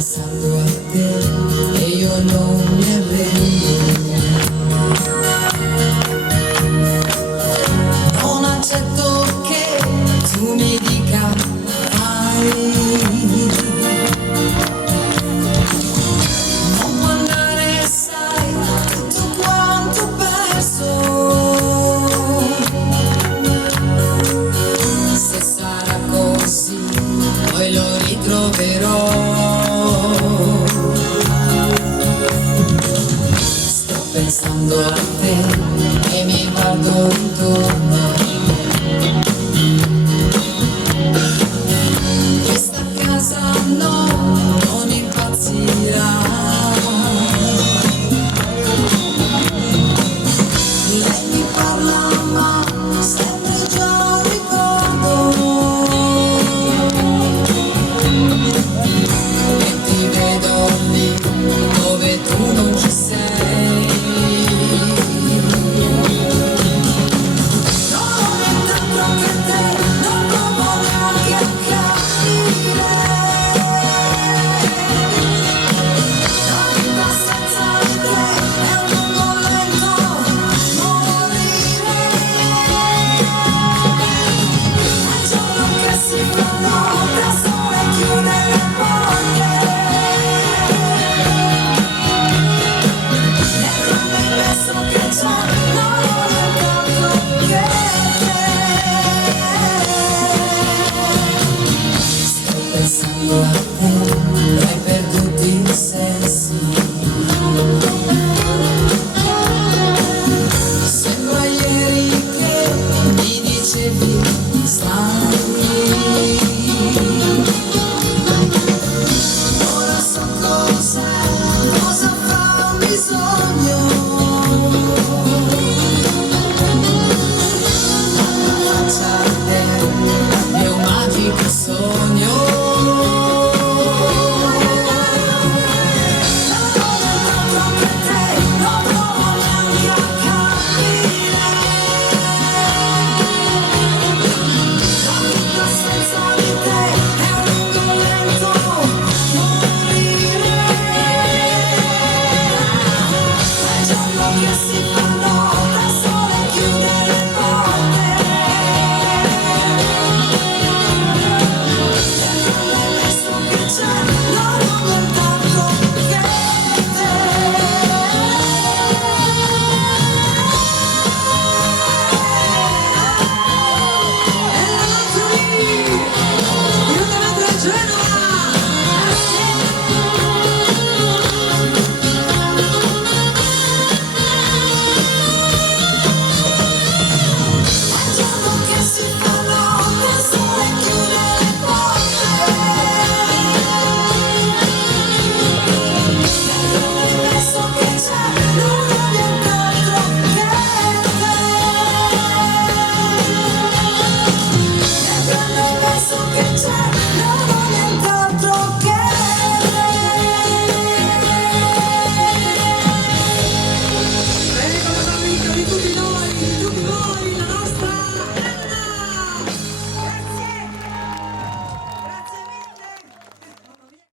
pensando a te e io non mi arrendo. Non accetto che tu mi dica mai. Non può andare, sai, tutto quanto ho perso. Se sarà così, poi lo ritroverò. Pensando a te e mi guardo intorno. Questa casa no, non impazzirà. Lei mi parla ma sempre già un ricordo. E ti vedo lì dove tu non ci sei. Pensando a te, hai perduto i sensi. Sembra ieri che mi dicevi stai.